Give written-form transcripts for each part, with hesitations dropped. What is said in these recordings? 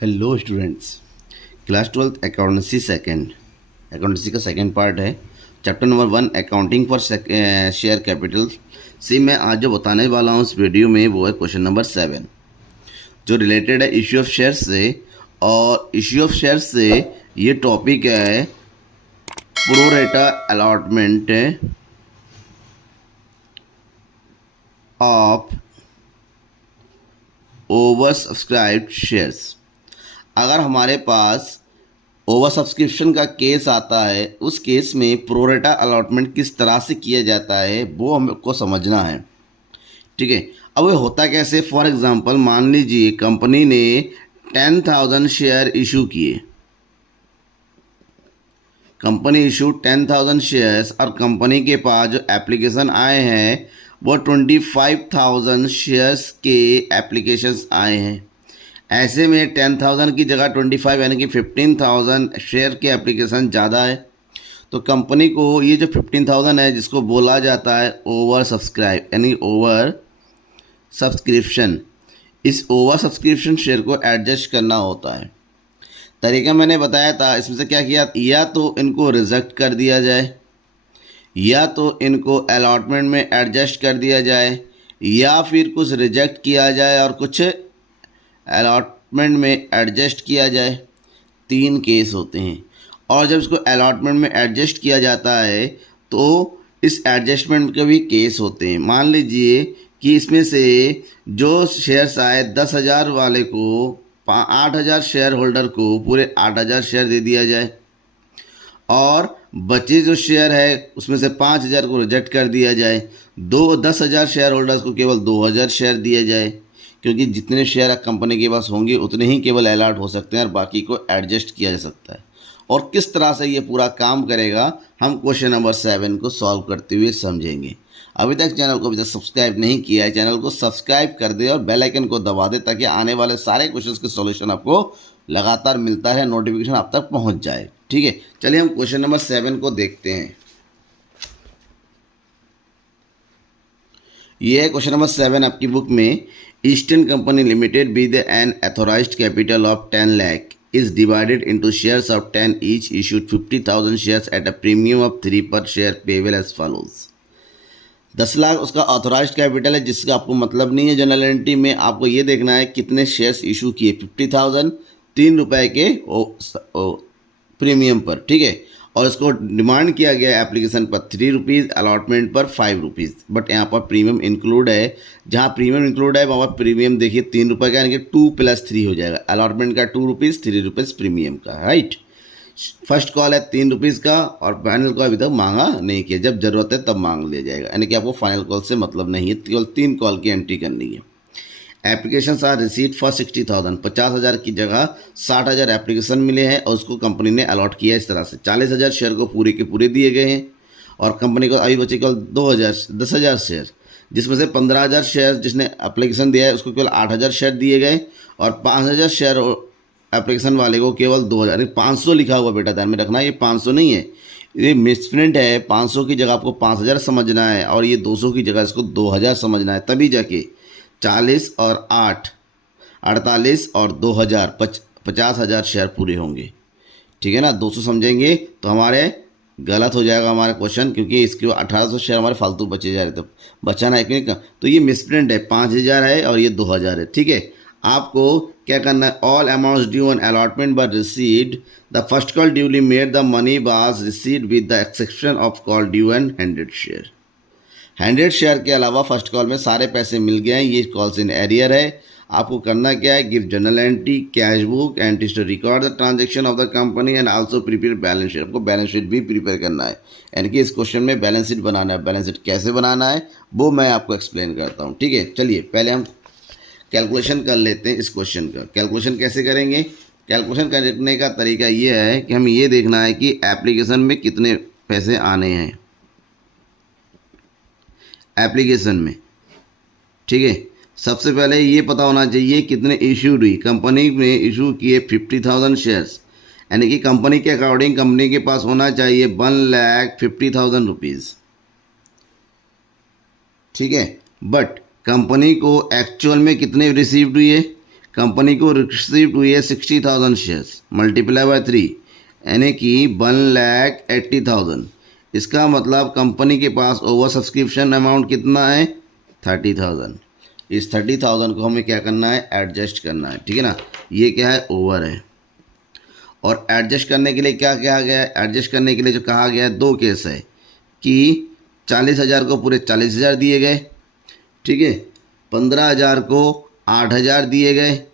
Hello students, class 12th accountancy का second part है। Chapter number 1 accounting for share capital से मैं आज जो बताने वाला हूँ इस वीडियो में वो है क्वेश्चन नंबर 7 जो रिलेटेड है इश्यू ऑफ शेयर्स से। और इश्यू ऑफ शेयर्स से ये टॉपिक है प्रो रेटा allotment of over subscribed shares. अगर हमारे पास ओवर सब्सक्रिप्शन का केस आता है, उस केस में प्रोरेटा अलॉटमेंट किस तरह से किया जाता है वो हमको समझना है। ठीक है, अब ये होता कैसे? फॉर एग्जांपल मान लीजिए कंपनी ने 10,000 शेयर इशू किए। कंपनी इशू 10,000 शेयर्स और कंपनी के पास जो एप्लीकेशन आए हैं वो 25,000 शेयर्स के एप्लीकेशंस आए हैं। ऐसे में 10,000 की जगह 25 यानी कि 15,000 शेयर के एप्लीकेशन ज़्यादा है। तो कंपनी को ये जो 15,000 है जिसको बोला जाता है ओवर सब्सक्राइब यानी ओवर सब्सक्रिप्शन, इस ओवर सब्सक्रिप्शन शेयर को एडजस्ट करना होता है। तरीका मैंने बताया था, इसमें से क्या किया, या तो इनको रिजेक्ट कर दिया जाए, या तो इनको अलॉटमेंट में एडजस्ट कर दिया जाए, या फिर कुछ रिजेक्ट किया जाए और कुछ अलॉटमेंट में एडजस्ट किया जाए। 3 केस होते हैं। और जब इसको अलॉटमेंट में एडजस्ट किया जाता है तो इस एडजस्टमेंट के भी केस होते हैं। मान लीजिए कि इसमें से जो शेयर्स आए 10,000 वाले को 8,000 शेयर होल्डर को पूरे 8,000 शेयर दे दिया जाए, और बचे जो शेयर है उसमें से 5,000 को रिजेक्ट कर दिया जाए। 10,000 शेयर होल्डर्स को केवल 2,000 शेयर दिए जाए, क्योंकि जितने शेयर कंपनी के पास होंगे उतने ही केवल अलॉट हो सकते हैं और बाकी को एडजस्ट किया जा सकता है। और किस तरह से ये पूरा काम करेगा हम क्वेश्चन नंबर 7 को सॉल्व करते हुए समझेंगे। अभी तक चैनल को अभी तक सब्सक्राइब नहीं किया है, चैनल को सब्सक्राइब कर दे और बेल आइकन को दबा दे ताकि आने वाले सारे क्वेश्चंस के सॉल्यूशन आपको लगातार मिलता है, नोटिफिकेशन आप तक पहुंच जाए। ठीक है, चलिए हम क्वेश्चन नंबर 7 को देखते हैं। ये है क्वेश्चन नंबर 7 आपकी बुक में। Eastern company limited with an authorised capital of 10 lakh is divided into shares of 10 each, issued 50,000 shares at a premium of 3 per share payable as follows। 10 lakh उसका ऑथोराइज्ड कैपिटल है, जिसका आपको मतलब नहीं है जनरल एंट्री में। आपको ये देखना है कितने शेयर्स इशू किए। 50,000 ₹3 के प्रीमियम पर। ठीक है, और इसको डिमांड किया गया एप्लीकेशन पर ₹3, अलॉटमेंट पर ₹5। बट यहाँ पर प्रीमियम इंक्लूड है। जहाँ प्रीमियम इंक्लूड है वहाँ पर प्रीमियम देखिए ₹3 का, यानी कि 2 + 3 हो जाएगा। अलॉटमेंट का ₹2, ₹3 प्रीमियम का। राइट, फर्स्ट कॉल है ₹3 का और फाइनल कॉल अभी तक मांगा नहीं किया। जब जरूरत है तब मांग लिया जाएगा, यानी कि आपको फाइनल कॉल से मतलब नहीं है, केवल 3 कॉल की एंट्री करनी है। एप्लीकेशन आर रिसीव फॉर 60,000, 50,000 की जगह 60,000 एप्लीकेशन मिले हैं और उसको कंपनी ने अलॉट किया इस तरह से। 40,000 शेयर को पूरे के पूरे दिए गए हैं और कंपनी को अभी बचे केवल 10,000 शेयर, जिसमें से 15,000 शेयर जिसने एप्लीकेशन दिया है उसको केवल 8,000 शेयर दिए गए और 5,000 शेयर एप्लीकेशन वाले को केवल 2,000। 500 लिखा हुआ बेटा, ध्यान में रखना, ये 500 नहीं है, ये मिसप्रिंट है। 500 की जगह आपको 5,000 समझना है और ये 200 की जगह इसको 2,000 समझना है, तभी जाके 40 और 8 48 और 2,000 50,000 शेयर पूरे होंगे। ठीक है ना, 200 समझेंगे तो हमारे गलत हो जाएगा हमारा क्वेश्चन, क्योंकि इसके 1,800 शेयर हमारे फालतू बचे जा रहे, तो बचाना है कि नहीं। तो ये मिसप्रिंट है, 5,000 है और ये 2,000 है। ठीक है, आपको क्या करना है, all amounts due on allotment were received, the first call duly made, the money was received with the exception of call due and 100 share. 100 share के अलावा फर्स्ट कॉल में सारे पैसे मिल गए हैं, ये कॉल्स इन एरियर है। आपको करना क्या है, give journal entry, cash book, entries to record the transaction of the company and also prepare balance sheet. आपको बैलेंस शीट भी प्रिपेयर करना है, यानी कि इस क्वेश्चन में बैलेंस शीट बनाना है। बैलेंस शीट कैसे बनाना है वो मैं आपको एक्सप्लेन करता हूँ। ठीक है, चलिए पहले हम कैलकुलेशन कर लेते हैं इस क्वेश्चन का। कैलकुलेशन कैसे करेंगे? कैलकुलेशन करने का तरीका ये है कि हम ये देखना है कि एप्लीकेशन में कितने पैसे आने हैं एप्लीकेशन में। ठीक है, सबसे पहले ये पता होना चाहिए कितने इश्यूड हुई। कंपनी ने इशू किए 50,000 शेयर्स, यानी कि कंपनी के अकॉर्डिंग कंपनी के पास होना चाहिए 1,50,000 रुपीज़। ठीक है, बट कंपनी को एक्चुअल में कितने रिसीव्ड हुई है? कंपनी को रिसीव्ड हुई है 60,000 शेयर्स, मल्टीप्लाई बाय 3 यानी कि 1,80,000। इसका मतलब कंपनी के पास ओवर सब्सक्रिप्शन अमाउंट कितना है 30,000। इस 30,000 को हमें क्या करना है एडजस्ट करना है, ठीक है ना। ये क्या है ओवर है। और एडजस्ट करने के लिए क्या कहा गया है, एडजस्ट करने के लिए जो कहा गया है दो केस है कि 40,000 को पूरे 40,000 दिए गए, ठीक है, 15,000 को 8,000 दिए गए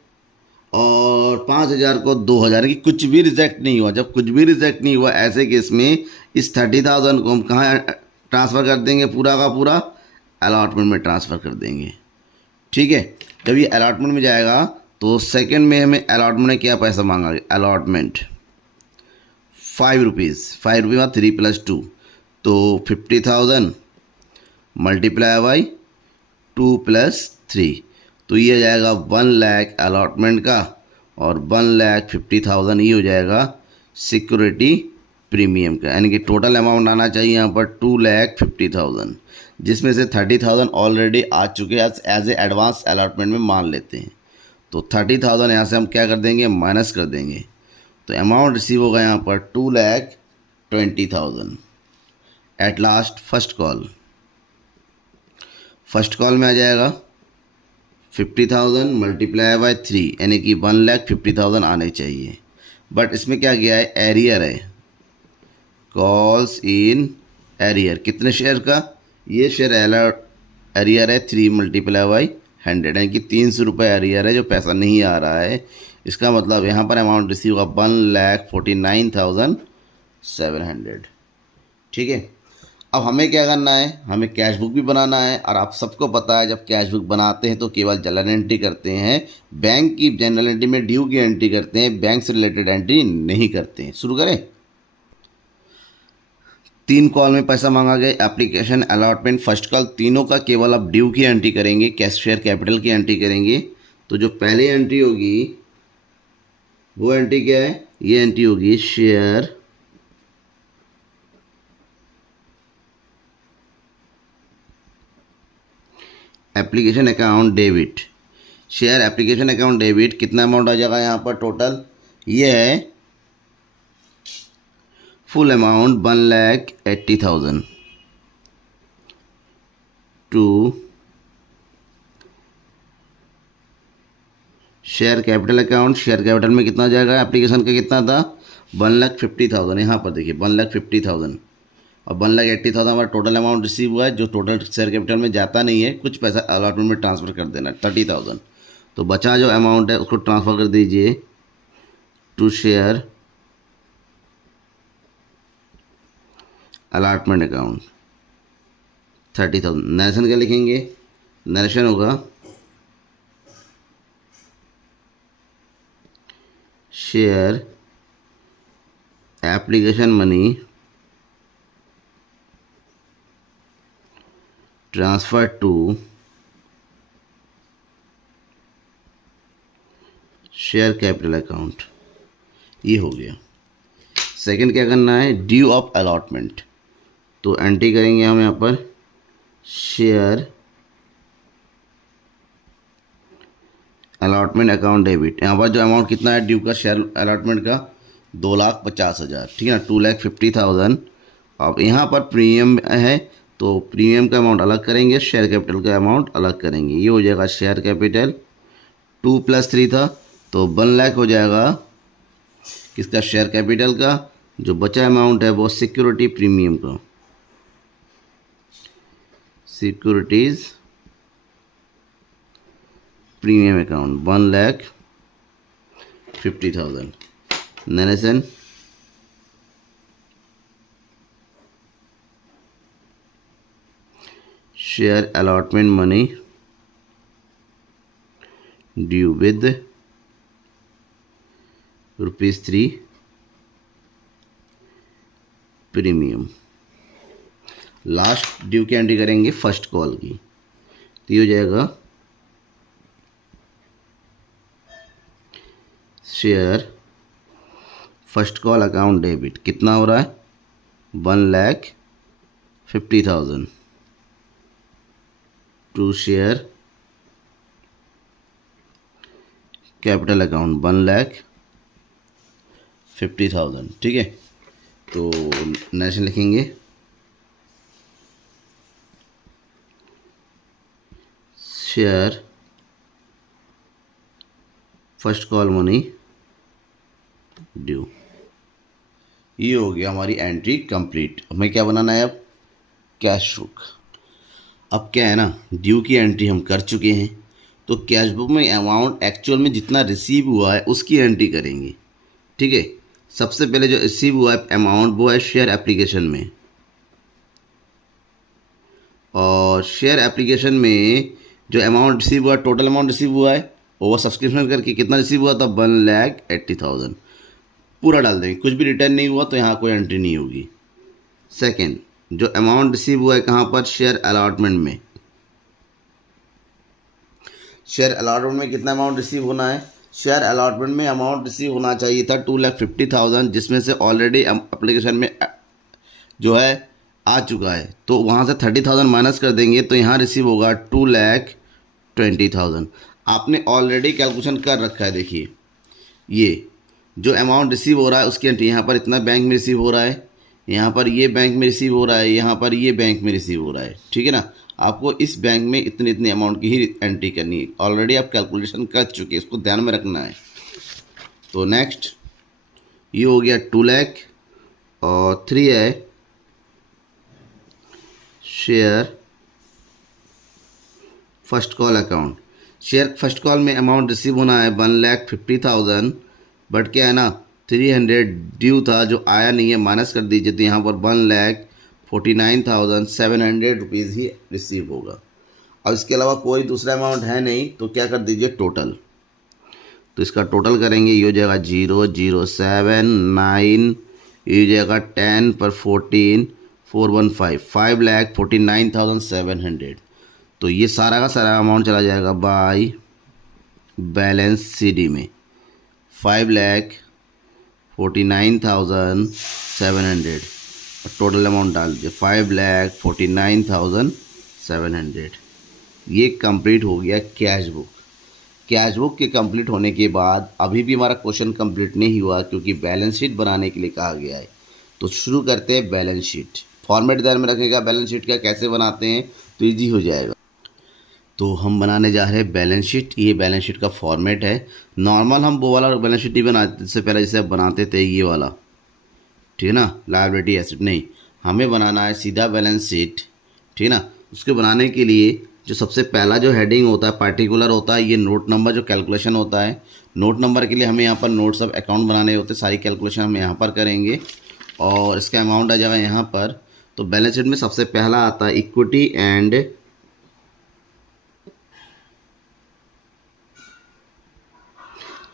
और 5,000 को 2,000 की कुछ भी रिजेक्ट नहीं हुआ। जब कुछ भी रिजेक्ट नहीं हुआ ऐसे केस में इस 30,000 को हम कहाँ ट्रांसफ़र कर देंगे, पूरा का पूरा अलॉटमेंट में ट्रांसफ़र कर देंगे, ठीक है। जब ये अलॉटमेंट में जाएगा तो सेकंड में हमें अलॉटमेंट में क्या पैसा मांगा गया, अलॉटमेंट 5 रुपीज़, 5 रुपये में 3 + 2 तो 50,000 मल्टीप्लाई बाई 2 + 3 तो ये हो जाएगा 1 लाख अलॉटमेंट का और 1,50,000 ये हो जाएगा सिक्योरिटी प्रीमियम का, यानी कि टोटल अमाउंट आना चाहिए यहाँ पर 2,50,000, जिसमें से 30,000 ऑलरेडी आ चुके हैं एज ए एडवांस अलॉटमेंट में मान लेते हैं। तो 30,000 यहाँ से हम क्या कर देंगे माइनस कर देंगे, तो अमाउंट रिसीव होगा यहाँ पर 2,20,000। एट लास्ट फर्स्ट कॉल में आ जाएगा 50,000 मल्टीप्लाई बाय 3 यानी कि 1,50,000 आने चाहिए। बट इसमें क्या किया है एरियर है, कॉल्स इन एरियर, कितने शेयर का, ये शेयर एरियर है 3 मल्टीप्लाई बाई 100 यानी कि 300 रुपये एरियर है जो पैसा नहीं आ रहा है। इसका मतलब यहाँ पर अमाउंट रिसीव होगा 1,49,700, ठीक है। अब हमें क्या करना है, हमें कैश बुक भी बनाना है और आप सबको पता है जब कैश बुक बनाते हैं तो केवल जनरल एंट्री करते हैं, बैंक की जनरल एंट्री में ड्यू की एंट्री करते हैं, बैंक से रिलेटेड एंट्री नहीं करते हैं। शुरू करें। 3 कॉल में पैसा मांगा गया, एप्लीकेशन अलॉटमेंट फर्स्ट कॉल, तीनों का केवल आप ड्यू की एंट्री करेंगे, कैश शेयर कैपिटल की एंट्री करेंगे। तो जो पहली एंट्री होगी वो एंट्री क्या है, ये एंट्री होगी share application account debit, share application account debit कितना अमाउंट आ जाएगा यहाँ पर टोटल, ये है full amount 1,80,000 to share capital account. Share capital में कितना जाएगा, एप्लीकेशन का कितना था 1,50,000, यहाँ पर देखिए 1,50,000 और 1,80,000 हमारा टोटल अमाउंट रिसीव हुआ है, जो टोटल शेयर कैपिटल में जाता नहीं है, कुछ पैसा अलॉटमेंट में ट्रांसफ़र कर देना 30,000। तो बचा जो अमाउंट है उसको ट्रांसफ़र कर दीजिए to share allotment account 30,000। Narration क्या लिखेंगे, नरेशन होगा share application money transfer to share capital account, ये हो गया। सेकंड क्या करना है, ड्यू ऑफ अलॉटमेंट, तो एंट्री करेंगे हम यहाँ पर शेयर अलॉटमेंट अकाउंट डेबिट। यहाँ पर जो अमाउंट कितना है ड्यू का शेयर अलॉटमेंट का 2,50,000, ठीक है ना, 2,50,000। अब यहाँ पर प्रीमियम है तो प्रीमियम का अमाउंट अलग करेंगे, शेयर कैपिटल का अमाउंट अलग करेंगे। ये हो जाएगा शेयर कैपिटल 2 + 3 था तो 1 लाख हो जाएगा किसका, शेयर कैपिटल का। जो बचा अमाउंट है वो सिक्योरिटी प्रीमियम का, securities premium account 1,50,000। Narration share allotment money due with ₹3 premium. Last due की एंट्री करेंगे फर्स्ट कॉल की, तो ये हो जाएगा share first call account debit, कितना हो रहा है 1,50,000 टू शेयर कैपिटल अकाउंट 1,50,000, ठीक है। तो नेक्स्ट लिखेंगे share first call money due. ये हो गया हमारी एंट्री कंप्लीट। हमें क्या बनाना है अब? Cash book. अब क्या है ना, ड्यू की एंट्री हम कर चुके हैं, तो कैश बुक में अमाउंट एक्चुअल में जितना रिसीव हुआ है उसकी एंट्री करेंगे, ठीक है। सबसे पहले जो रिसीव हुआ है अमाउंट वो है शेयर एप्लीकेशन में, और शेयर एप्लीकेशन में जो अमाउंट रिसीव हुआ, टोटल अमाउंट रिसीव हुआ है, ओवर सब्सक्रिप्शन करके कितना रिसीव हुआ था? 1,80,000 पूरा डाल देंगे। कुछ भी रिटर्न नहीं हुआ तो यहाँ कोई एंट्री नहीं होगी। सेकंड, जो अमाउंट रिसीव हुआ है कहाँ पर? शेयर अलॉटमेंट में। शेयर अलॉटमेंट में कितना अमाउंट रिसीव होना है? शेयर अलॉटमेंट में अमाउंट रिसीव होना चाहिए था 2,50,000, जिसमें से ऑलरेडी एप्लीकेशन में जो है आ चुका है, तो वहाँ से 30,000 माइनस कर देंगे तो यहाँ रिसीव होगा 2,20,000। आपने ऑलरेडी कैलकुलेशन कर रखा है। देखिए, ये जो अमाउंट रिसीव हो रहा है उसकी एंट्री यहाँ पर इतना बैंक में रिसीव हो रहा है, यहाँ पर ये बैंक में रिसीव हो रहा है, यहाँ पर ये बैंक में रिसीव हो रहा है, ठीक है ना। आपको इस बैंक में इतने इतने अमाउंट की ही एंट्री करनी है। ऑलरेडी आप कैलकुलेशन कर चुके हैं, इसको ध्यान में रखना है। तो नेक्स्ट ये हो गया 2 लाख, और 3 है share first call account. Share first call में अमाउंट रिसीव होना है 1,50,000, बट क्या है ना 300 ड्यू था जो आया नहीं है, माइनस कर दीजिए, तो यहाँ पर 1,49,700 रुपीज़ ही रिसीव होगा। और इसके अलावा कोई दूसरा अमाउंट है नहीं, तो क्या कर दीजिए टोटल। तो इसका टोटल करेंगे, ये हो जाएगा 0,079, ये हो जाएगा 10 पर 14 415 5,49,700। तो ये सारा का सारा अमाउंट चला जाएगा बाय बैलेंस CD में 5,49,700, टोटल अमाउंट डाल दीजिए 5,49,700। ये कंप्लीट हो गया कैश बुक। कैश बुक के कंप्लीट होने के बाद अभी भी हमारा क्वेश्चन कंप्लीट नहीं हुआ, क्योंकि बैलेंस शीट बनाने के लिए कहा गया है। तो शुरू करते हैं बैलेंस शीट। फॉर्मेट ध्यान में रखिएगा, बैलेंस शीट का कैसे बनाते हैं तो ईजी हो जाएगा। तो हम बनाने जा रहे हैं बैलेंस शीट। ये बैलेंस शीट का फॉर्मेट है। नॉर्मल हम वो वाला बैलेंस शीट ही बनाते, इससे पहले जैसे बनाते थे ये वाला, ठीक है ना, लायबिलिटी एसेट नहीं, हमें बनाना है सीधा बैलेंस शीट, ठीक है ना। उसके बनाने के लिए जो सबसे पहला जो हेडिंग होता है पार्टिकुलर होता है, ये नोट नंबर जो कैलकुलेशन होता है, नोट नंबर के लिए हमें यहाँ पर नोट्स ऑफ अकाउंट बनाने होते हैं, सारी कैलकुलेशन हम यहाँ पर करेंगे, और इसका अमाउंट आ जाएगा यहाँ पर। तो बैलेंस शीट में सबसे पहला आता है इक्विटी एंड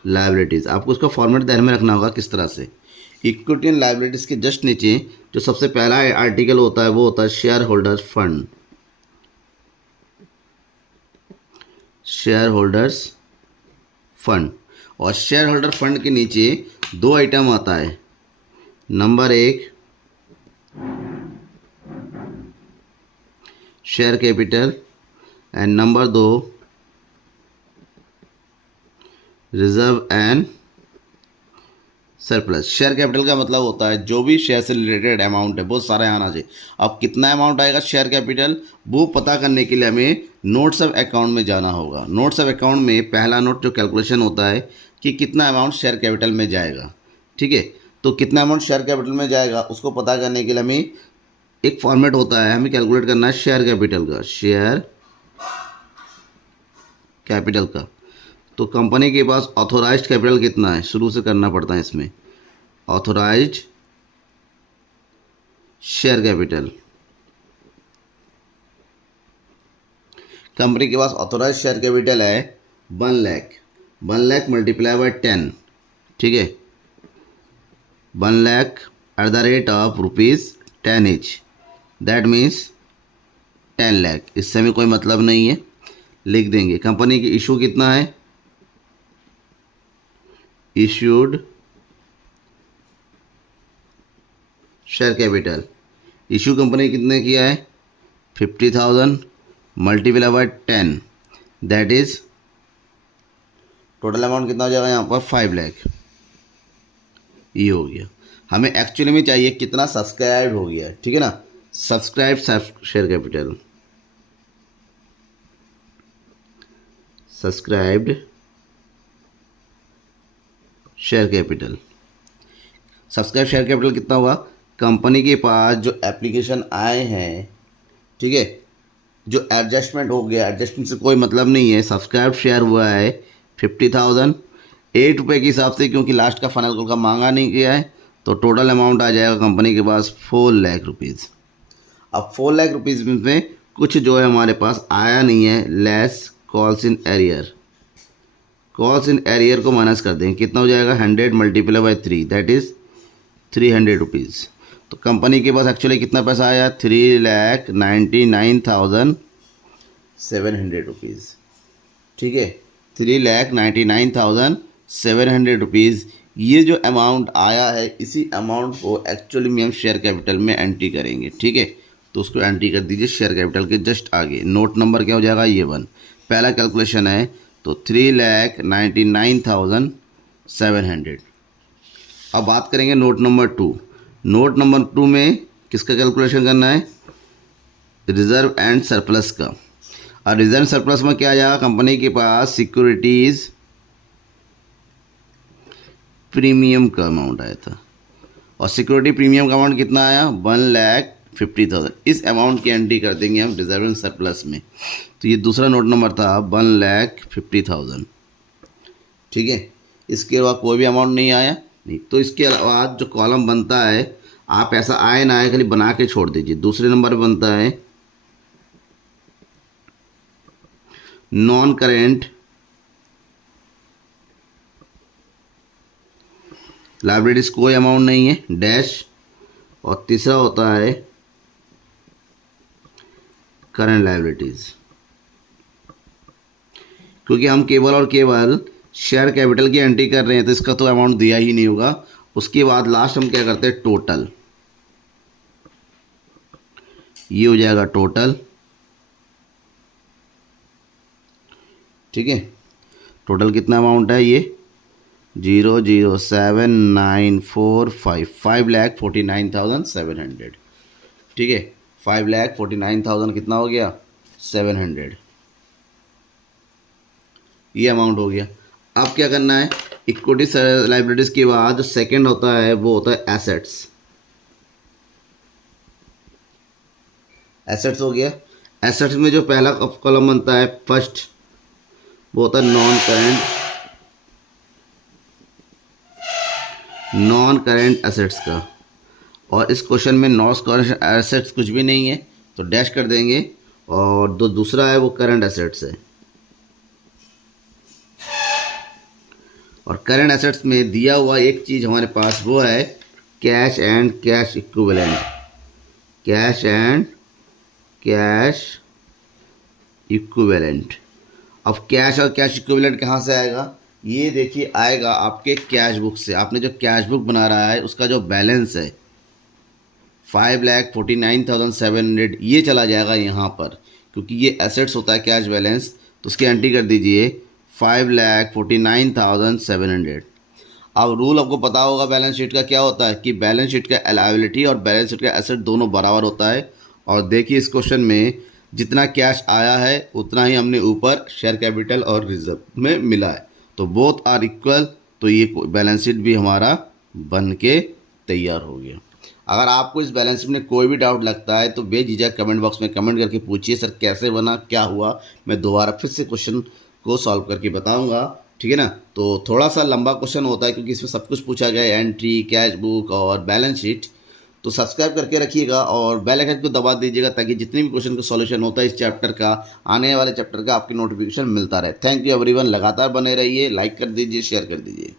लायबिलिटीज़। आपको उसका फॉर्मेट ध्यान में रखना होगा किस तरह से। इक्विटी एंड लायबिलिटीज़ के जस्ट नीचे जो सबसे पहला आर्टिकल होता है वो होता है share holders fund. Share holders fund, और शेयर होल्डर फंड के नीचे 2 आइटम आता है। Number 1 share capital, and number 2 reserve and surplus. Share capital का मतलब होता है जो भी शेयर से रिलेटेड अमाउंट है बहुत सारा आना चाहिए। अब कितना अमाउंट आएगा शेयर कैपिटल, वो पता करने के लिए हमें नोट्स ऑफ अकाउंट में जाना होगा। नोट्स ऑफ अकाउंट में पहला नोट जो कैलकुलेशन होता है कि कितना अमाउंट शेयर कैपिटल में जाएगा, ठीक है। तो कितना अमाउंट शेयर कैपिटल में जाएगा उसको पता करने के लिए हमें एक फॉर्मेट होता है, हमें कैलकुलेट करना है शेयर कैपिटल का। शेयर कैपिटल का तो कंपनी के पास ऑथोराइज्ड कैपिटल कितना है शुरू से करना पड़ता है इसमें। ऑथोराइज्ड शेयर कैपिटल, कंपनी के पास ऑथोराइज्ड शेयर कैपिटल है 1 लाख। 1 लाख मल्टीप्लाई बाय 10, ठीक है। 1 lakh at the rate of ₹10 each, that means 10 lakh. इससे हमें कोई मतलब नहीं है, लिख देंगे। कंपनी की इशू कितना है, issued share capital, issue company कितने किया है 50,000 multiply by 10, that is total amount कितना हो जाएगा यहाँ पर 5 लाख। ये हो गया। हमें एक्चुअली में चाहिए कितना, सब्सक्राइब हो गया, ठीक है ना। Subscribe share capital, subscribed share capital. Subscribe share capital कितना हुआ, कंपनी के पास जो एप्लीकेशन आए हैं, ठीक है, जो एडजस्टमेंट हो गया, एडजस्टमेंट से कोई मतलब नहीं है, सब्सक्राइब शेयर हुआ है 50,000 8 रुपये के हिसाब से, क्योंकि लास्ट का फाइनल कॉल का मांगा नहीं किया है, तो टोटल अमाउंट आ जाएगा कंपनी के पास 4 लाख रुपीज़। अब 4 लाख रुपीज़ में कुछ जो है हमारे पास आया नहीं है, less calls in arrear. Calls in arrear को माइनस कर देंगे, कितना हो जाएगा 100 multiply by 3, that is 300 rupees. तो कंपनी के पास एक्चुअली कितना पैसा आया, 3,99,700 रुपीज़, ठीक है, 3,99,700 रुपीज़। ये जो अमाउंट आया है, इसी अमाउंट को एक्चुअली में हम शेयर कैपिटल में एंट्री करेंगे, ठीक है। तो उसको एंट्री कर दीजिए शेयर कैपिटल के जस्ट आगे। नोट नंबर क्या हो जाएगा, ये 1, पहला कैलकुलेशन है, तो 3,99,700। अब बात करेंगे नोट नंबर 2। नोट नंबर 2 में किसका कैलकुलेशन करना है, रिजर्व एंड सरप्लस का। और रिजर्व सरप्लस में क्या आ जाएगा, कंपनी के पास सिक्योरिटीज़ प्रीमियम का अमाउंट आया था, और सिक्योरिटी प्रीमियम का अमाउंट कितना आया, 1,50,000। इस अमाउंट की एंट्री कर देंगे हम रिजर्व एंड सरप्लस में। तो ये दूसरा नोट नंबर था 1,50,000, ठीक है। इसके बाद कोई भी अमाउंट नहीं आया, नहीं, तो इसके बाद जो कॉलम बनता है, आप ऐसा आए ना आए खाली बना के छोड़ दीजिए। दूसरे नंबर पे बनता है नॉन करेंट लाइबिलिटीज, कोई अमाउंट नहीं है, डैश। और तीसरा होता है करंट लाइबिलिटीज, क्योंकि हम केवल और केवल शेयर कैपिटल की एंट्री कर रहे हैं, तो इसका तो अमाउंट दिया ही नहीं होगा। उसके बाद लास्ट हम क्या करते हैं, टोटल। ये हो जाएगा टोटल, ठीक है। टोटल कितना अमाउंट है, ये 0,07945, 5,49,700, ठीक है। 5,49,000 कितना हो गया, 700, ये अमाउंट हो गया। अब क्या करना है, इक्विटी लाइबिलिटीज के बाद जो सेकंड होता है वो होता है एसेट्स। एसेट्स हो गया। एसेट्स में जो पहला कॉलम बनता है फर्स्ट, वो होता है नॉन करेंट एसेट्स का। और इस क्वेश्चन में नॉन करेंट एसेट्स कुछ भी नहीं है, तो डैश कर देंगे। और दूसरा है वो करंट एसेट्स है। और करंट एसेट्स में दिया हुआ एक चीज़ हमारे पास वो है cash and cash equivalent. Cash and cash equivalent. अब कैश और कैश इक्विवेलेंट कहाँ से आएगा, ये देखिए आएगा आपके कैश बुक से। आपने जो कैश बुक बना रहा है उसका जो बैलेंस है 5,49,700, ये चला जाएगा यहाँ पर, क्योंकि ये एसेट्स होता है कैश बैलेंस। तो उसकी एंट्री कर दीजिए 5,49,700। अब रूल आपको पता होगा बैलेंस शीट का क्या होता है, कि बैलेंस शीट का लायबिलिटी और बैलेंस शीट का एसेट दोनों बराबर होता है। और देखिए इस क्वेश्चन में जितना कैश आया है उतना ही हमने ऊपर शेयर कैपिटल और रिजर्व में मिला है, तो बोथ आर इक्वल। तो ये बैलेंस शीट भी हमारा बन के तैयार हो गया। अगर आपको इस बैलेंस शीट में कोई भी डाउट लगता है तो बेझिझक कमेंट बॉक्स में कमेंट करके पूछिए, सर कैसे बना, क्या हुआ। मैं दोबारा फिर से क्वेश्चन को सॉल्व करके बताऊंगा, ठीक है ना। तो थोड़ा सा लंबा क्वेश्चन होता है क्योंकि इसमें सब कुछ पूछा गया है, एंट्री, कैश बुक और बैलेंस शीट। तो सब्सक्राइब करके रखिएगा और बेल आइकन को दबा दीजिएगा, ताकि जितने भी क्वेश्चन का सॉल्यूशन होता है इस चैप्टर का, आने वाले चैप्टर का आपकी नोटिफिकेशन मिलता रहे। थैंक यू एवरीवन, लगातार बने रहिए, लाइक कर दीजिए, शेयर कर दीजिए।